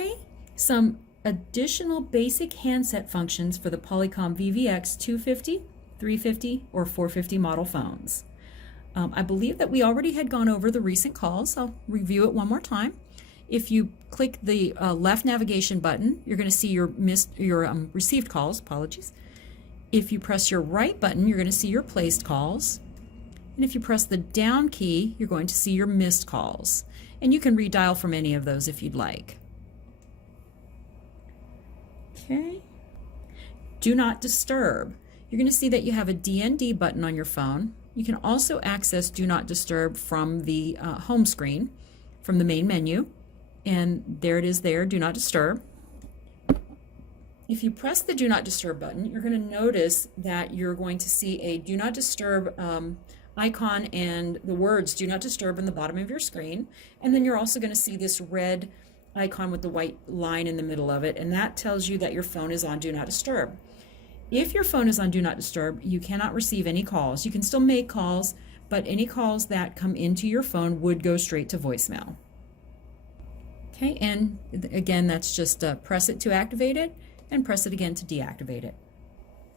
Okay, some additional basic handset functions for the Polycom VVX 250, 350, or 450 model phones. I believe that we already had gone over the recent calls. I'll review it one more time. If you click the left navigation button, you're going to see your received calls. Apologies. If you press your right button, you're going to see your placed calls. And if you press the down key, you're going to see your missed calls. And you can redial from any of those if you'd like. Okay. Do not disturb. You're going to see that you have a DND button on your phone. You can also access Do Not Disturb from the home screen, from the main menu. And there it is there, Do Not Disturb. If you press the Do Not Disturb button, you're going to notice that you're going to see a Do Not Disturb icon and the words Do Not Disturb in the bottom of your screen. And then you're also going to see this red icon with the white line in the middle of it, and that tells you that your phone is on Do Not Disturb. If your phone is on Do Not Disturb, you cannot receive any calls. You can still make calls, but any calls that come into your phone would go straight to voicemail. Okay, and again, that's just press it to activate it and press it again to deactivate it.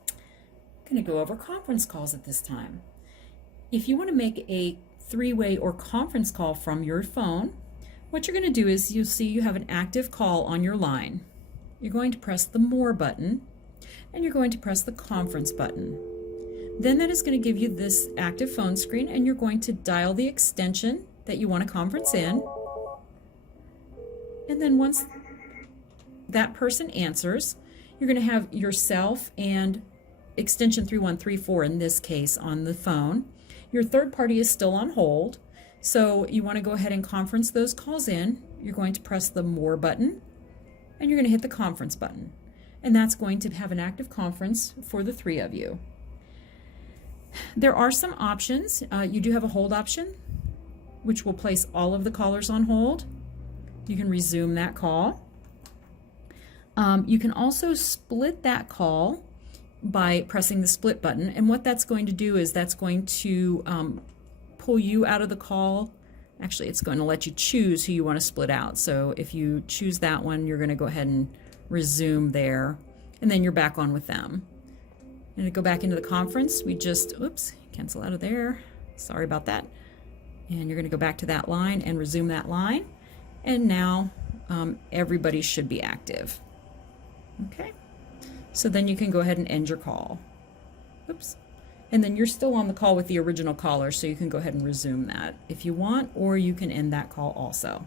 I'm going to go over conference calls at this time. If you want to make a three-way or conference call from your phone, what you're going to do is you'll see you have an active call on your line. You're going to press the More button, and you're going to press the Conference button. Then that is going to give you this active phone screen, and you're going to dial the extension that you want to conference in. And then once that person answers, you're going to have yourself and extension 3134 in this case on the phone. Your third party is still on hold. So you want to go ahead and conference those calls in. You're going to press the More button, and you're going to hit the Conference button. And that's going to have an active conference for the three of you. There are some options. You do have a hold option, which will place all of the callers on hold. You can resume that call. You can also split that call by pressing the Split button. And what that's going to do is that's going to pull you out of the call. Actually, it's going to let you choose who you want to split out. So if you choose that one, you're going to go ahead and resume there, and then you're back on with them. And to go back into the conference, we just, cancel out of there. Sorry about that. And you're going to go back to that line and resume that line. And now everybody should be active. Okay. So then you can go ahead and end your call. And then you're still on the call with the original caller, so you can go ahead and resume that if you want, or you can end that call also.